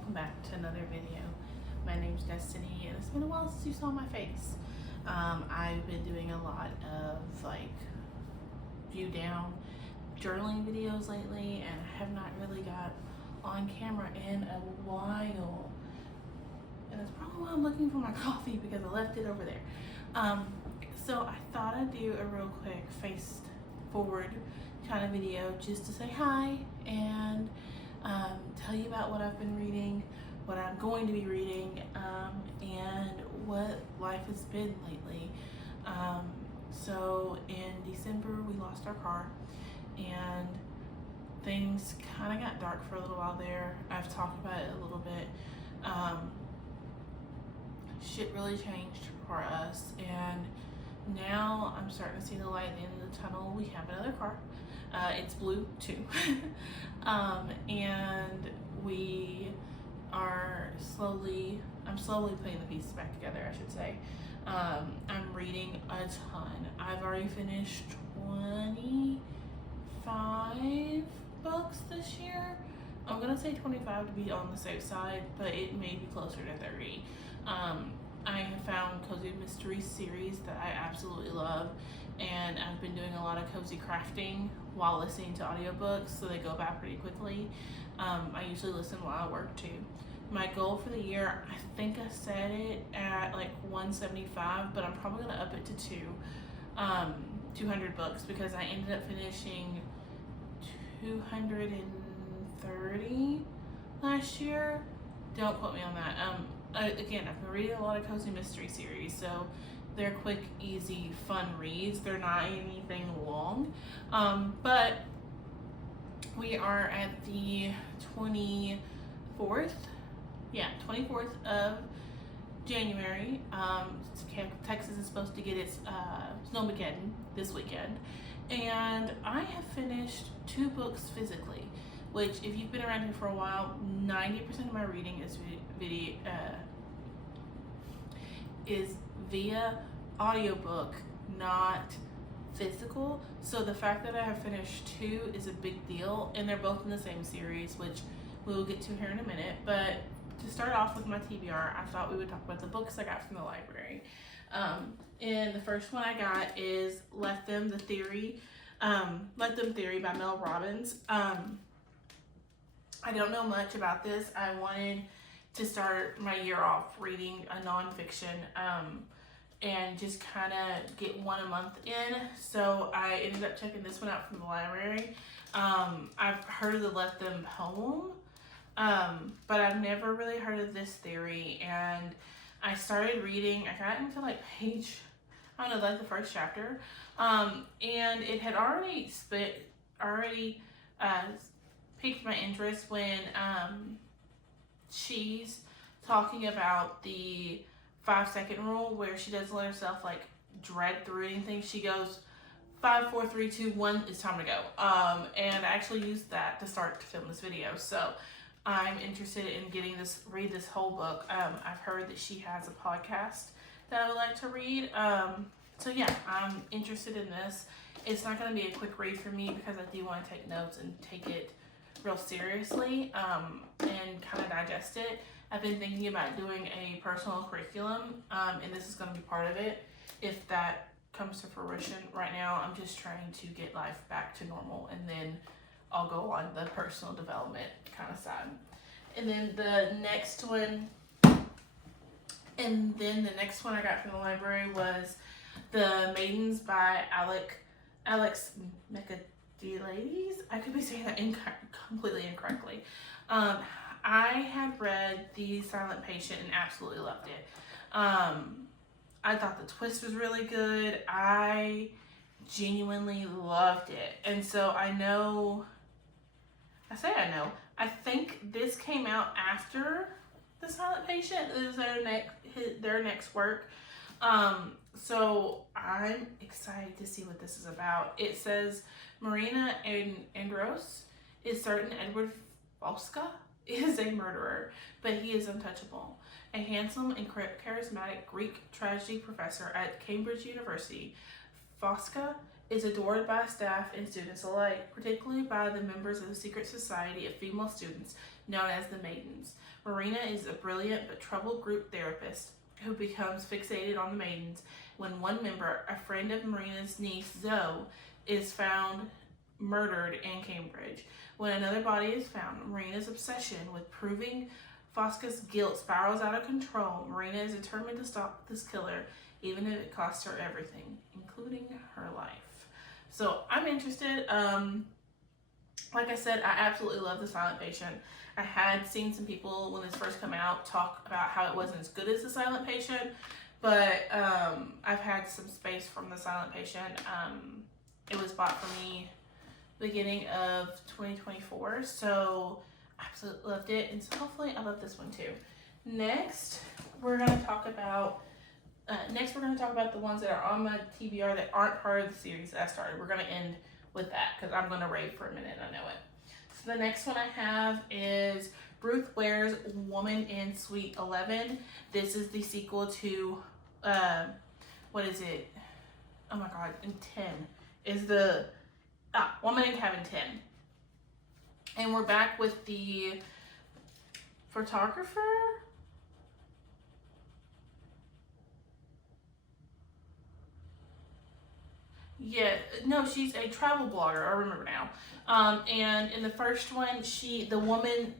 welcome back to another video. My name's Destiny, and it's been a while since you saw my face. I've been doing a lot of view down journaling videos lately, and I have not really got on camera in a while. And that's probably why I'm looking for my coffee, because I left it over there. So I thought I'd do a real quick face forward kind of video just to say hi and tell you about what I've been reading, what I'm going to be reading, and what life has been lately. So in December we lost our car, and things kind of got dark for a little while there. I've talked about it a little bit. Shit really changed for us, and now I'm starting to see the light at the end of the tunnel. We have another car. It's blue too. And we are I'm slowly putting the pieces back together, I should say. I'm reading a ton. I've already finished 25 books this year. I'm gonna say 25 to be on the safe side, but it may be closer to 30. I have found Cozy Mystery series that I absolutely love, and I've been doing a lot of cozy crafting while listening to audiobooks, so they go by pretty quickly. I usually listen while I work too. My goal for the year, I think I set it at like 175, but I'm probably gonna up it to 200 books, because I ended up finishing 230 last year. Don't quote me on that. Again, I've been reading a lot of Cozy Mystery series, so they're quick, easy, fun reads. They're not anything long. But we are at the 24th. Yeah, 24th of January. Texas is supposed to get its Snowmageddon this weekend. And I have finished 2 books physically, which, if you've been around here for a while, 90% of my reading is via audiobook, not physical. So the fact that I have finished 2 is a big deal, and they're both in the same series, which we will get to here in a minute. But to start off with my TBR, I thought we would talk about the books I got from the library. And the first one I got is Let Them Theory by Mel Robbins. I don't know much about this. I wanted to start my year off reading a nonfiction and just kind of get one a month in. So I ended up checking this one out from the library. I've heard of the Let Them poem, but I've never really heard of this theory. And I started reading, I got into like page, I don't know, like the first chapter. And it had already piqued my interest when she's talking about the 5-second rule, where she doesn't let herself like dread through anything. She goes 5, 4, 3, 2, 1, it's time to go. And I actually used that to start to film this video. So I'm interested in read this whole book. I've heard that she has a podcast that I would like to read. So yeah, I'm interested in this. It's not going to be a quick read for me, because I do want to take notes and take it real seriously, and kind of digest it. I've been thinking about doing a personal curriculum, and this is going to be part of it, if that comes to fruition. Right now, I'm just trying to get life back to normal, and then I'll go on the personal development kind of side. And then the next one I got from the library was The Maidens by Alex Michaelides. I could be saying that completely incorrectly. I had read The Silent Patient and absolutely loved it. I thought the twist was really good. I genuinely loved it. And so I think this came out after The Silent Patient. It was their next work. So I'm excited to see what this is about. It says Marina Andros is certain Edward Fosca is a murderer, but he is untouchable. A handsome and charismatic Greek tragedy professor at Cambridge University, Fosca is adored by staff and students alike, particularly by the members of the secret society of female students known as the Maidens. Marina is a brilliant but troubled group therapist who becomes fixated on the Maidens when one member, a friend of Marina's niece Zoe, is found murdered in Cambridge. When another body is found, Marina's obsession with proving Fosca's guilt spirals out of control. Marina is determined to stop this killer, even if it costs her everything, including her life. So I'm interested. Like I said, I absolutely love The Silent Patient. I had seen some people when this first came out talk about how it wasn't as good as The Silent Patient, but I've had some space from The Silent Patient. It was bought for me beginning of 2024, so I absolutely loved it, and so hopefully I love this one too. Next, we're going to talk about the ones that are on my TBR that aren't part of the series that I started. We're going to end with that because I'm going to rave for a minute, I know it. So the next one I have is Ruth Ware's Woman in Suite 11. This is the sequel to, what is it? Oh my god, in 10 is the, Woman in Cabin 10. And we're back with the photographer? Yeah, no, she's a travel blogger, I remember now. And in the first one, the woman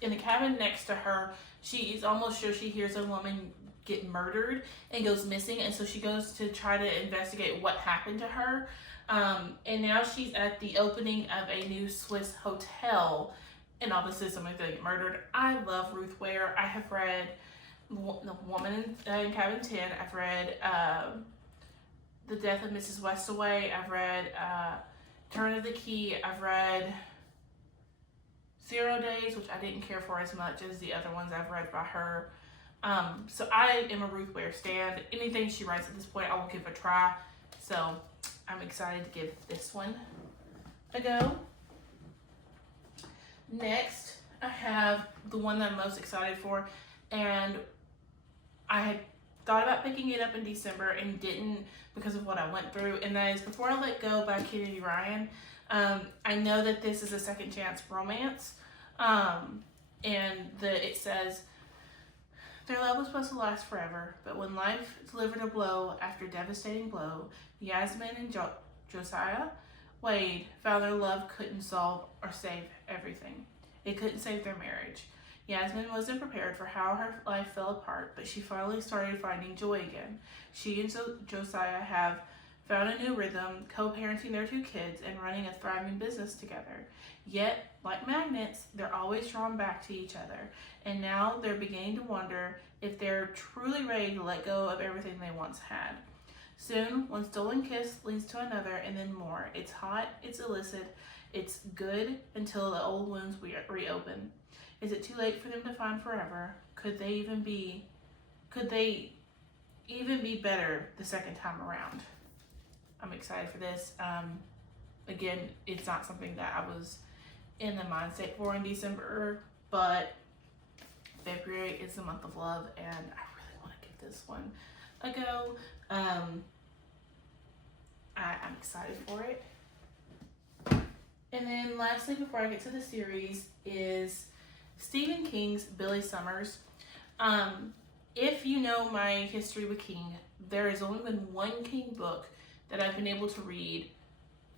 in the cabin next to her, she is almost sure she hears a woman get murdered and goes missing, and so she goes to try to investigate what happened to her. And now she's at the opening of a new Swiss hotel, and obviously somebody's gonna get murdered. I love Ruth Ware. I have read The Woman in Cabin 10. I've read The Death of Mrs. Westaway. I've read Turn of the Key. I've read 0 Days, which I didn't care for as much as the other ones I've read by her. So I am a Ruth Ware stan. Anything she writes at this point, I will give a try. So I'm excited to give this one a go. Next, I have the one that I'm most excited for, and I had thought about picking it up in December and didn't because of what I went through, and that is Before I Let Go by Kennedy Ryan. I know that this is a second chance romance, and it says, their love was supposed to last forever, but when life delivered a blow after devastating blow, Yasmin and Josiah Wade found their love couldn't solve or save everything. It couldn't save their marriage. Yasmin wasn't prepared for how her life fell apart, but she finally started finding joy again. She and Josiah have found a new rhythm, co-parenting their 2 kids and running a thriving business together. Yet, like magnets, they're always drawn back to each other, and now they're beginning to wonder if they're truly ready to let go of everything they once had. Soon, one stolen kiss leads to another and then more. It's hot, it's illicit, it's good until the old wounds reopen. Is it too late for them to find forever? Could they even be better the second time around? I'm excited for this. Again, it's not something that I was in the mindset for in December, but February is the month of love, and I really want to give this one a go. I'm excited for it. And then lastly, before I get to the series, is Stephen King's Billy Summers. If you know my history with King, there has only been one King book that I've been able to read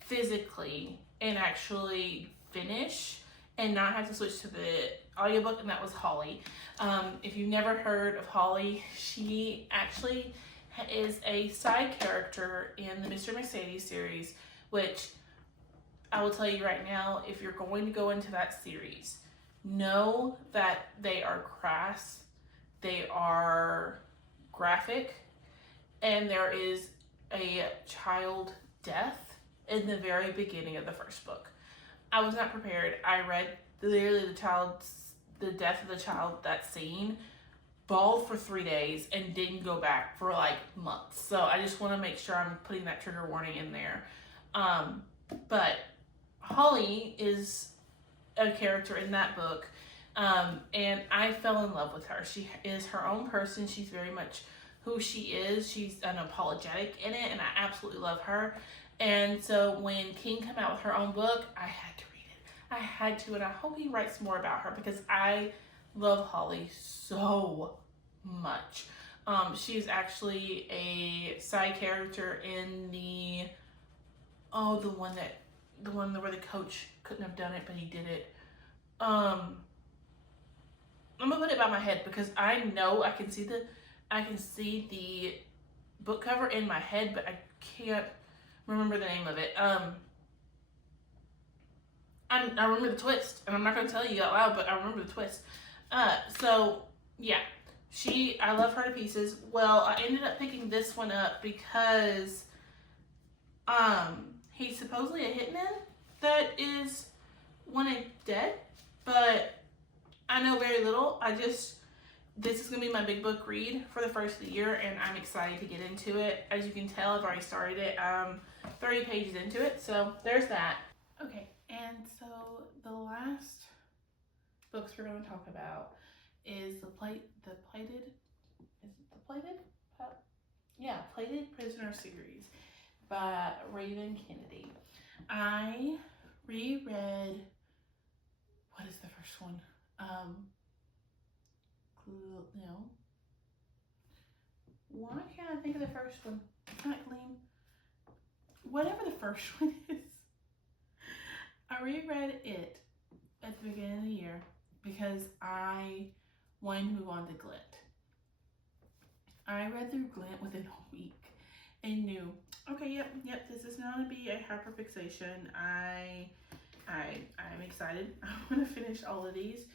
physically and actually finish and not have to switch to the audiobook, and that was Holly. If you've never heard of Holly, she actually is a side character in the Mr. Mercedes series, which I will tell you right now, if you're going to go into that series, know that they are crass, they are graphic, and there is a child death in the very beginning of the first book. I was not prepared. I read literally the death of the child, that scene, bawled for 3 days and didn't go back for like months. So I just want to make sure I'm putting that trigger warning in there. But Holly is a character in that book, and I fell in love with her. She is her own person. She's very much who she is. She's unapologetic in it, and I absolutely love her. And so when King came out with her own book, I had to read it. I had to, and I hope he writes more about her because I love Holly so much. She's actually a side character in the one where the coach couldn't have done it, but he did it. I'm gonna put it by my head because I know I can see the book cover in my head, but I can't remember the name of it. I remember the twist, and I'm not gonna tell you out loud, but I remember the twist. So yeah, I love her to pieces. Well, I ended up picking this one up because he's supposedly a hitman that is wanted dead, but I know very little. This is gonna be my big book read for the first of the year, and I'm excited to get into it. As you can tell, I've already started it. 30 pages into it, so there's that. Okay, and so the last books we're going to talk about is the Plated Prisoner series by Raven Kennedy. I reread, what is the first one? No. Why can't I think of the first one? It's not Gleam. Whatever the first one is. I reread it at the beginning of the year because I wanted to move on to Glint. I read through Glint within a week and knew, okay, yep, this is not going to be a hyperfixation. I'm excited. I want to finish all of these.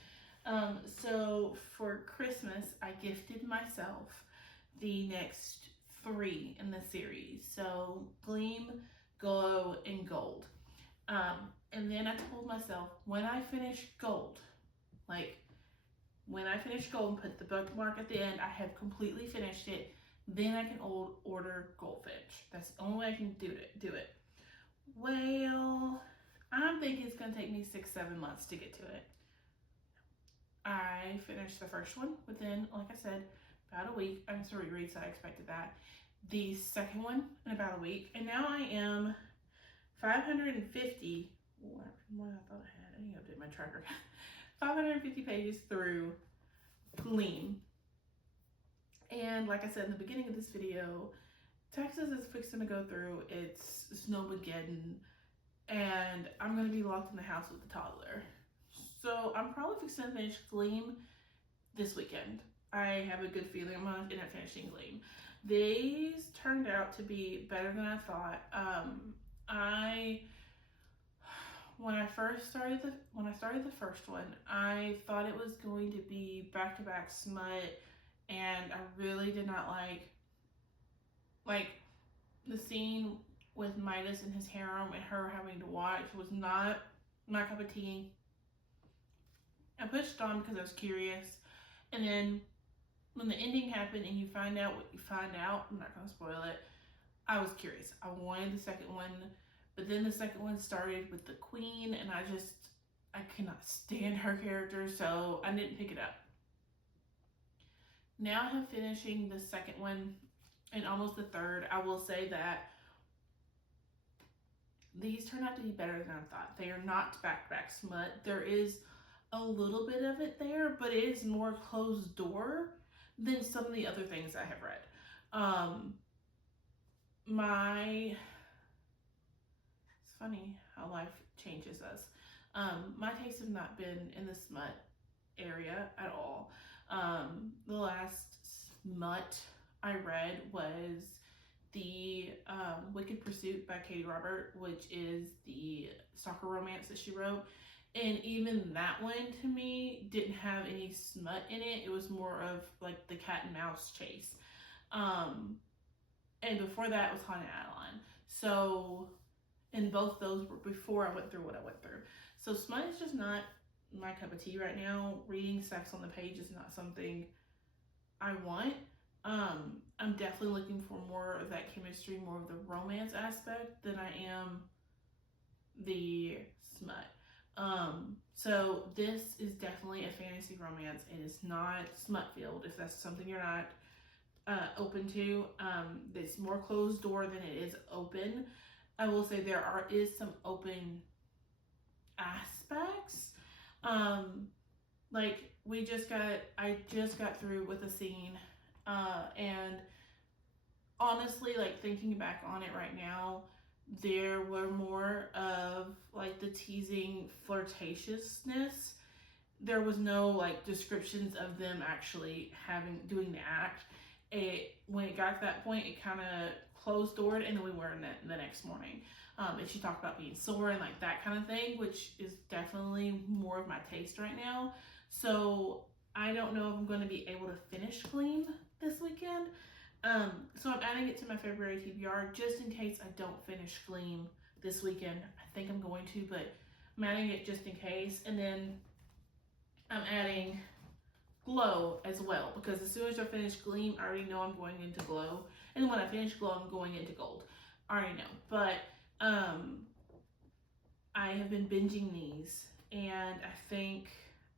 So for Christmas, I gifted myself the next 3 in the series. So Gleam, Glow, and Gold. And then I told myself, when I finish Gold, and put the bookmark at the end, I have completely finished it, then I can order Goldfinch. That's the only way I can do it. Well, I'm thinking it's going to take me 6-7 months to get to it. I finished the first one within, like I said, about a week. I'm sorry, read, so I expected that. The second one in about a week. And now I am 550, more than I thought I had. I need to update my tracker. 550 pages through Gleam. And like I said in the beginning of this video, Texas is fixing to go through its Snowmageddon, and I'm going to be locked in the house with the toddler. So I'm probably fixing to finish Gleam this weekend. I have a good feeling I'm going to end up finishing Gleam. These turned out to be better than I thought. When I started the first one, I thought it was going to be back-to-back smut, and I really did not like the scene with Midas and his harem and her having to watch was not my cup of tea. I pushed on because I was curious, and then when the ending happened and you find out what you find out, I'm not going to spoil it, I was curious. I wanted the second one, but then the second one started with the queen, and I cannot stand her character, so I didn't pick it up. Now I'm finishing the second one and almost the third. I will say that these turned out to be better than I thought. They are not back-to-back smut. There is a little bit of it there, but it is more closed door than some of the other things I have read. It's funny how life changes us. My tastes have not been in the smut area at all. The last smut I read was the Wicked Pursuit by Katie Robert, which is the stalker romance that she wrote. And even that one, to me, didn't have any smut in it. It was more of like the cat and mouse chase. And before that was Haunted Adeline. So, and both those were before I went through what I went through. So smut is just not my cup of tea right now. Reading sex on the page is not something I want. I'm definitely looking for more of that chemistry, more of the romance aspect than I am the smut. So this is definitely a fantasy romance. It is not smut filled, if that's something you're not open to. It's more closed door than it is open. I will say there is some open aspects. Like I just got through with a scene, and honestly, like thinking back on it right now, there were more of like the teasing flirtatiousness. There was no like descriptions of them actually doing the act. When it got to that point, it kind of closed doored, and then we were in the next morning. And she talked about being sore and like that kind of thing, which is definitely more of my taste right now. So I don't know if I'm going to be able to finish Gleam this weekend. So I'm adding it to my February TBR just in case I don't finish Gleam this weekend. I think I'm going to, but I'm adding it just in case. And then I'm adding Glow as well, because as soon as I finish Gleam, I already know I'm going into Glow. And then when I finish Glow, I'm going into Gold. I already know. But I have been binging these, and I think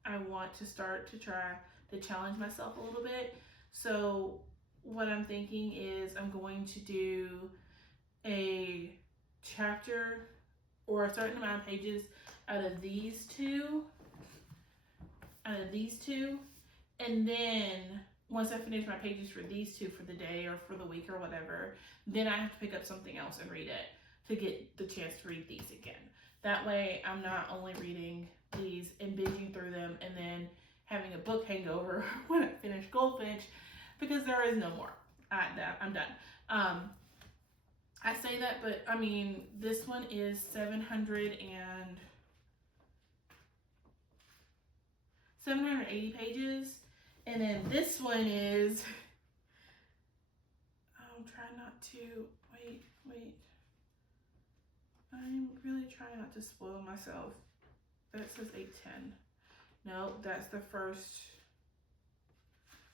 I want to start to try to challenge myself a little bit. So what I'm thinking is I'm going to do a chapter or a certain amount of pages out of these two, and then once I finish my pages for these two for the day or for the week or whatever, then I have to pick up something else and read it to get the chance to read these again. That way I'm not only reading these and binging through them and then having a book hangover when I finish Goldfinch, because there is no more. I'm done. I say that, but I mean, this one is 780 pages, and then this one is, I'm trying not to, wait. I'm really trying not to spoil myself. That says 810. No, that's the first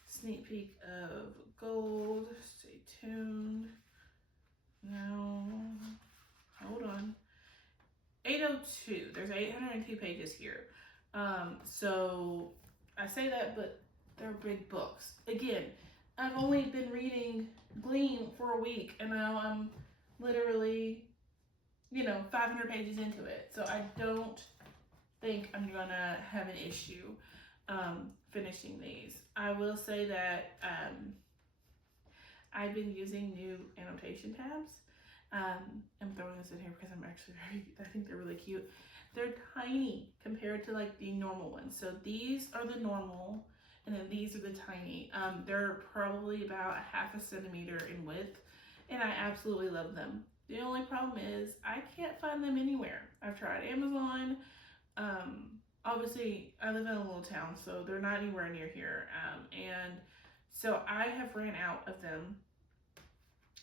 sneak peek of Gold. Stay tuned. No, hold on. 802. There's 802 pages here. So I say that, but they're big books. Again, I've only been reading Gleam for a week, and now I'm literally, 500 pages into it. So I don't think I'm gonna have an issue finishing these. I will say that I've been using new annotation tabs. I'm throwing this in here because I think they're really cute. They're tiny compared to like the normal ones. So these are the normal, and then these are the tiny. They're probably about 1/2 centimeter in width, and I absolutely love them. The only problem is I can't find them anywhere. I've tried Amazon. Obviously I live in a little town, so they're not anywhere near here. And so I have ran out of them.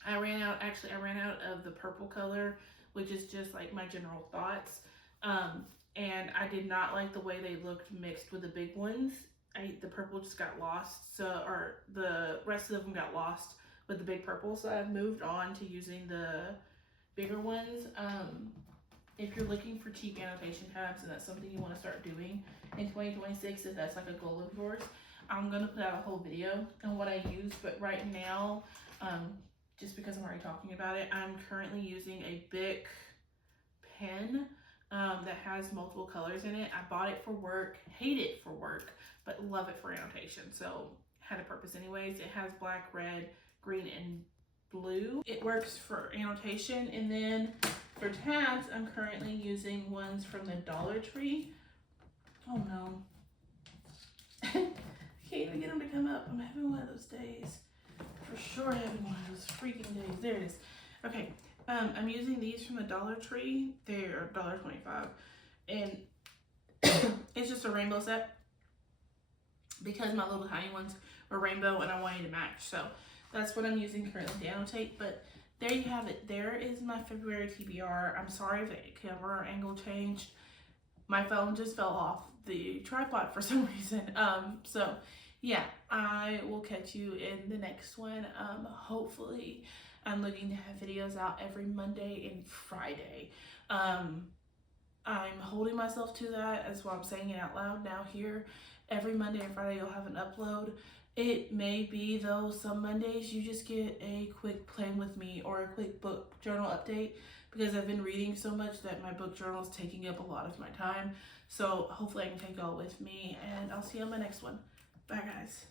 I ran out of the purple color, which is just like my general thoughts. And I did not like the way they looked mixed with the big ones. The purple just got lost, or the rest of them got lost with the big purple, so I've moved on to using the bigger ones. If you're looking for cheap annotation tabs and that's something you want to start doing in 2026, if that's like a goal of yours, I'm going to put out a whole video on what I use. But right now, just because I'm already talking about it, I'm currently using a Bic pen that has multiple colors in it. I bought it for work, hate it for work, but love it for annotation. So had a purpose anyways. It has black, red, green, and blue. It works for annotation. And then for tabs, I'm currently using ones from the Dollar Tree. Oh no. Can't even get them to come up. I'm having one of those days. For sure having one of those freaking days. There it is. Okay. I'm using these from the Dollar Tree. They're $1.25. And it's just a rainbow set, because my little tiny ones were rainbow and I wanted to match. So that's what I'm using currently to annotate. But there you have it. There is my February TBR. I'm sorry if the camera angle changed. My phone just fell off the tripod for some reason. So yeah, I will catch you in the next one. Hopefully I'm looking to have videos out every Monday and Friday. I'm holding myself to that. That's why I'm saying it out loud now here. Every Monday and Friday you'll have an upload. It may be though some Mondays you just get a quick playing with me or a quick book journal update, because I've been reading so much that my book journal is taking up a lot of my time. So hopefully I can take y'all with me, and I'll see you on my next one. Bye guys.